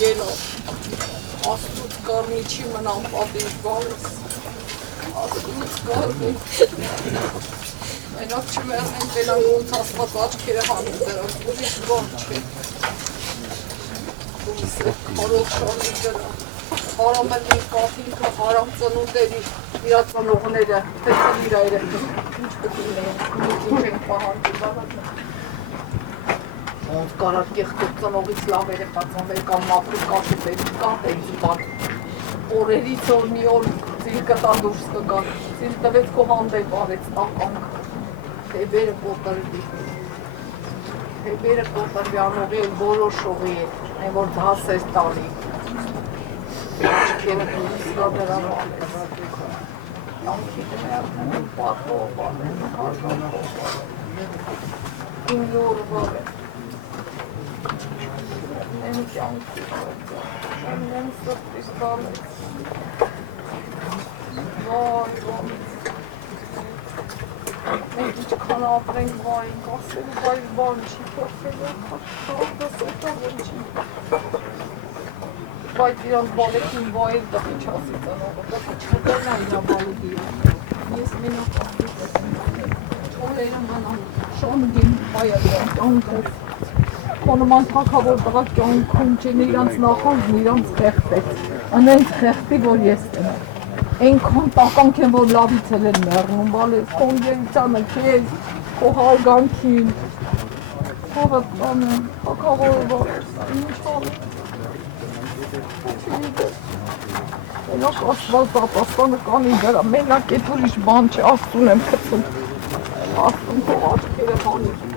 գելով, աստուց կարմի չի մնամ պատիվ բալիս, աստուց կարմի, մենակ չմերնենք բենան ոնց ասված աչքերը հանում դրանք, ուրիշ բան չէ, ոնց է կարող շանի դրանք, հարամ են մի կաթինքը, հարամ ծնունդերի, իրա ծնողները, տեսան իրա երեխը, ինչ կտինեին, ինչ ենք պահանջի բանատը, ոնց կարար կեղտով ծնողից լավ երեխա ծնվել կամ մաքուր կաշի պետք կա տենց բան, օրերից որ մի օր ծիլ կտա դուրս կգա, ծիլ տվեց քո հանդեպ արեց տականք, թեբերը կոտրվի անողի էլ որոշողի է, այն որ դաս էր տալի, աչքերը կուսկա դրա բանես, կյանքի դմերն պատվով բանեն, հարգանքով բանեն, ինյոր բանեն, են կյանքի բանեն, են սրտիս բանես, վայ բանես, մենք իչքան ապրենք վայինք, ասելու բայր բան չի փոխելու, խաղդս էտա որ չի, բայց իրանք բալեքին վայել տղի չասի ծնողը, տղի չկրնա իրա բալուդի ես մենակ չորերը մանան շանգին բայա դրանք կյանքով կոնման թակավոր տղա կյանքում չեն իրանց նախանձն իրանց խեղտեց անենց խեղտի որ ես տնեմ այնքան տականք են որ լավից էլ են մեռնում բալես կոնգերիցանը կեզ քո հարգանքին հավատ բանեմ թակավորը բալես ինչ բանեմ Մենակ աստված ապաստանը կանի դրա, մենակ էդ ուրիշ բան չէ, աստուն եմ կծում, աստուն քո աչքերը բանի